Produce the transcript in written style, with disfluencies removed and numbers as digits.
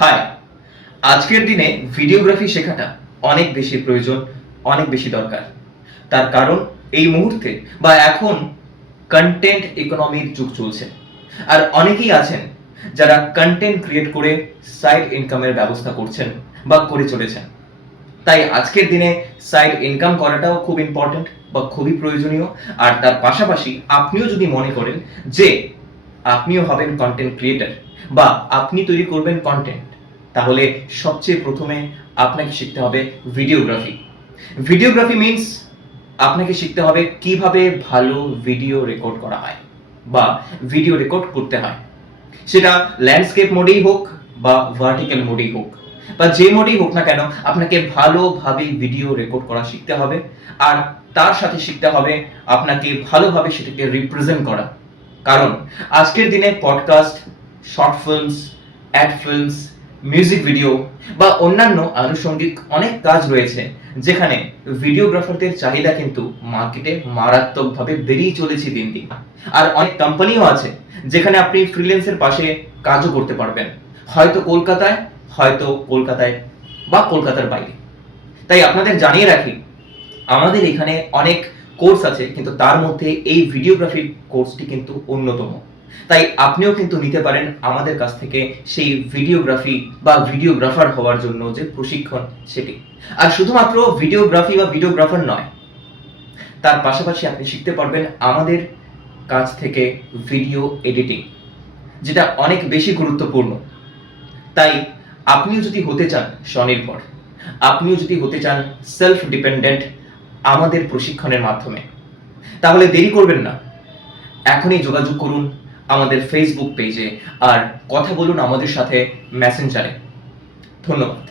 High, আজকের দিনে videography শেখাটা অনেক বেশি প্রয়োজন, অনেক বেশি দরকার। তার কারণ এই মুহূর্তে বা এখন কন্টেন্ট ইকোনমির যুগ চলছে। আর অনেকেই আছেন যারা কন্টেন্ট ক্রিয়েট করে সাইড ইনকামের ব্যবস্থা করছেন বা করে চলেছেন। তাই আজকের দিনে সাইড ইনকাম করাটাও খুব ইম্পর্ট্যান্ট বা খুবই প্রয়োজনীয়। আর তার পাশাপাশি আপনিও যদি মনে করেন যে আপনিও হবেন কন্টেন্ট ক্রিয়েটর বা আপনি তৈরি করবেন কন্টেন্ট, তাহলে সবচেয়ে প্রথমে আপনাকে শিখতে হবে ভিডিওগ্রাফি। ভিডিওগ্রাফি মিন্স আপনাকে শিখতে হবে কিভাবে ভালো ভিডিও রেকর্ড করা হয় বা ভিডিও রেকর্ড করতে হয়, সেটা ল্যান্ডস্কেপ মোডেই হোক বা ভার্টিক্যাল মোডেই হোক বা যে মোডেই হোক না কেন, আপনাকে ভালোভাবে ভিডিও রেকর্ড করা শিখতে হবে। আর তার সাথে শিখতে হবে আপনাকে ভালোভাবে সেটাকে রিপ্রেজেন্ট করা। কারণ আজকের দিনে podcast, short films, ad films, music video বা অন্যান্য আনুষঙ্গিক অনেক কাজ রয়েছে যেখানে ভিডিওগ্রাফারদের চাহিদা কিন্তু মার্কেটে মারাত্মকভাবে বেড়েই চলেছে দিন দিন। আর অনেক কোম্পানিও আছে যেখানে আপনি ফ্রিল্যান্সের পাশে কাজও করতে পারবেন, হয়তো কলকাতায় বা কলকাতার বাইরে। তাই আপনাদের জানিয়ে রাখি, আমাদের এখানে অনেক কোর্স আছে, কিন্তু তার মধ্যে এই ভিডিওগ্রাফির কোর্সটি কিন্তু অন্যতম। তাই আপনিও কিন্তু নিতে পারেন আমাদের কাছ থেকে সেই ভিডিওগ্রাফি বা ভিডিওগ্রাফার হওয়ার জন্য যে প্রশিক্ষণ সেটি। আর শুধুমাত্র ভিডিওগ্রাফি বা ভিডিওগ্রাফার নয়, তার পাশাপাশি আপনি শিখতে পারবেন আমাদের কাছ থেকে ভিডিও এডিটিং, যেটা অনেক বেশি গুরুত্বপূর্ণ। তাই আপনিও যদি হতে চান স্বনির্ভর, আপনিও যদি হতে চান সেলফ ডিপেন্ডেন্ট আমাদের প্রশিক্ষণের মাধ্যমে, তাহলে দেরি করবেন না, এখনই যোগাযোগ করুন আমাদের ফেসবুক পেজে আর কথা বলুন আমাদের সাথে মেসেঞ্জারে। ধন্যবাদ।